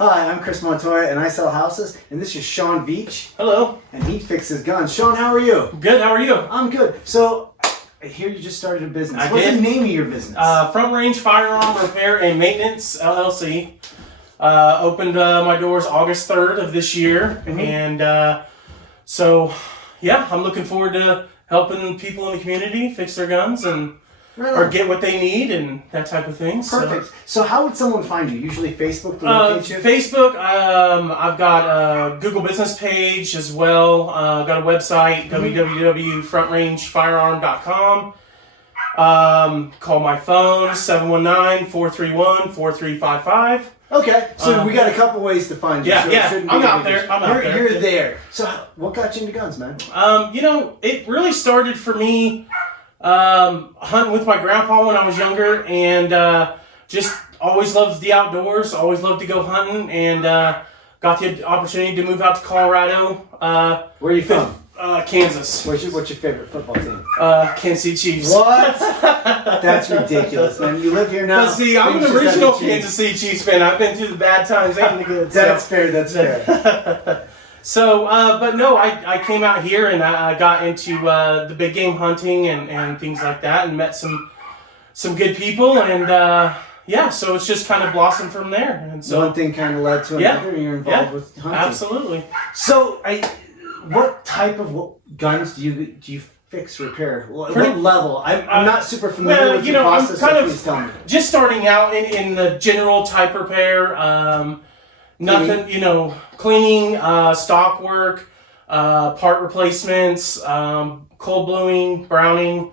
Hi, I'm Chris Montoya, and I sell houses, and this is Sean Veach. Hello. And he fixes guns. Sean, how are you? Good, how are you? I'm good. So, I hear you just started a business. I What's did. the name of your business? Front Range Firearm Repair and Maintenance, LLC. Opened my doors August 3rd of this year. Mm-hmm. And so, yeah, I'm looking forward to helping people in the community fix their guns and or get what they need and that type of thing. Perfect. So how would someone find you? Usually Facebook to locate you? Facebook. I've got a Google business page as well. I've got a website, www.frontrangefirearm.com. Call my phone, 719-431-4355. Okay, so we got a couple ways to find you. Yeah, I'm out there. You're there. So what got you into guns, man? It really started for me hunting with my grandpa when I was younger, and just always loved the outdoors, always loved to go hunting, and got the opportunity to move out to Colorado. Where are you from? Kansas. What's your favorite football team? Kansas City Chiefs. What? That's ridiculous, man. You live here now. But see, I'm an original Kansas City Chiefs fan. I've been through the bad times and the good. That's fair. That's fair. So, but no, I came out here and I got into the big game hunting and things like that, and met some good people, and yeah, so it's just kind of blossomed from there. And so one thing kind of led to another, and you're involved with hunting. Absolutely. So, what type of guns do you fix, repair? What level? I'm not super familiar with the process. I'm kind please tell me. Just starting out in the general type repair. Nothing, cleaning, stock work, part replacements, cold bluing, browning,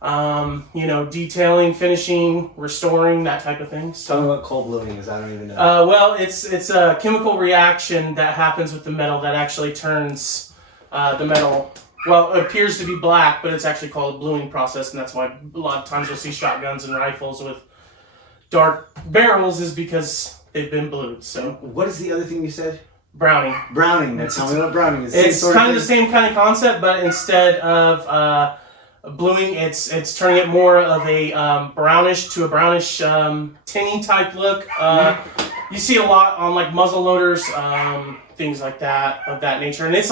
detailing, finishing, restoring, that type of thing. So, tell me what cold bluing is. I don't even know. Well, it's a chemical reaction that happens with the metal that actually turns the metal. Well, it appears to be black, but it's actually called a bluing process, and that's why a lot of times you'll see shotguns and rifles with dark barrels is because they've been blued. So, what is the other thing you said? Browning. Browning. Tell me what browning is. It's kind of the same kind of concept, but instead of bluing, it's turning it more of a brownish to a brownish tinny type look. You see a lot on like muzzle loaders, things like that of that nature, and it's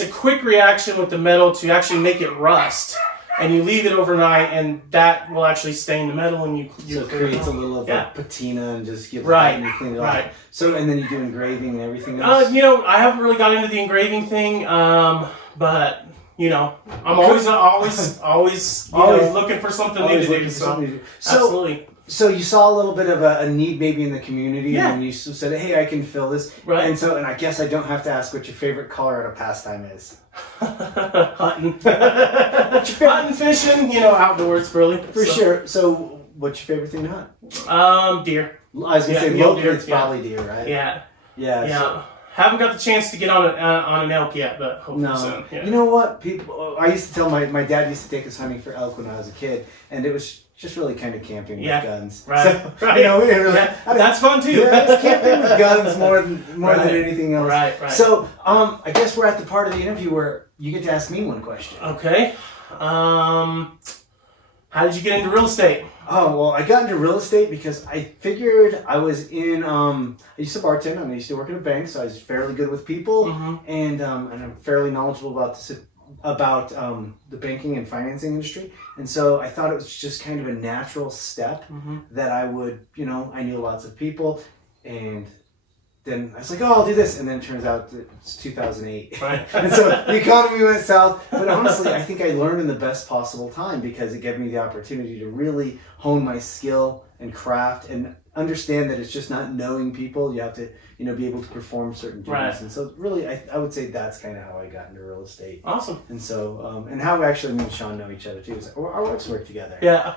a quick reaction with the metal to actually make it rust. And you leave it overnight, and that will actually stain the metal, and so it creates a little of a patina and just gives it and you clean it off. Right. So, and then you do engraving and everything else? I haven't really got into the engraving thing, but I'm always looking for something new to do. So, absolutely. So you saw a little bit of a need maybe in the community, and you said, "Hey, I can fill this." Right. And I guess I don't have to ask what your favorite Colorado pastime is. Hunting. Hunting, fishing, outdoors, really. For sure. So what's your favorite thing to hunt? Deer. I was gonna say locally it's probably deer, right? Yeah. Yeah. So, haven't got the chance to get on an elk yet, but hopefully soon. Yeah. You know what? I used to tell my dad used to take us hunting for elk when I was a kid, and it was just really kind of camping with guns. Right. So, right. We didn't really, that's fun too. Yeah, it's camping with guns more than anything else. Right. So, I guess we're at the part of the interview where you get to ask me one question. Okay. How did you get into real estate? Oh, well, I got into real estate because I figured I was in, I used to bartend, I used to work at a bank, so I was fairly good with people, and I'm fairly knowledgeable about the banking and financing industry, and so I thought it was just kind of a natural step that I would, I knew lots of people, and then I was like, I'll do this, and then it turns out that it's 2008. Right. And so the economy went south, but honestly, I think I learned in the best possible time because it gave me the opportunity to really hone my skill and craft and understand that it's just not knowing people. You have to, be able to perform certain duties. Right. And so really, I would say that's kind of how I got into real estate. Awesome. And so, and how actually me and Sean know each other too. Is our wives work together. Yeah.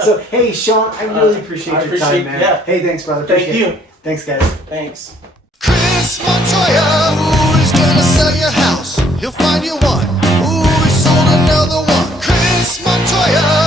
So, hey, Sean, I really appreciate your time, man. Yeah. Hey, thanks, brother. Thank you. Thanks, guys. Thanks. Chris Montoya, who is gonna sell your house? He'll find you one. Ooh, he sold another one. Chris Montoya.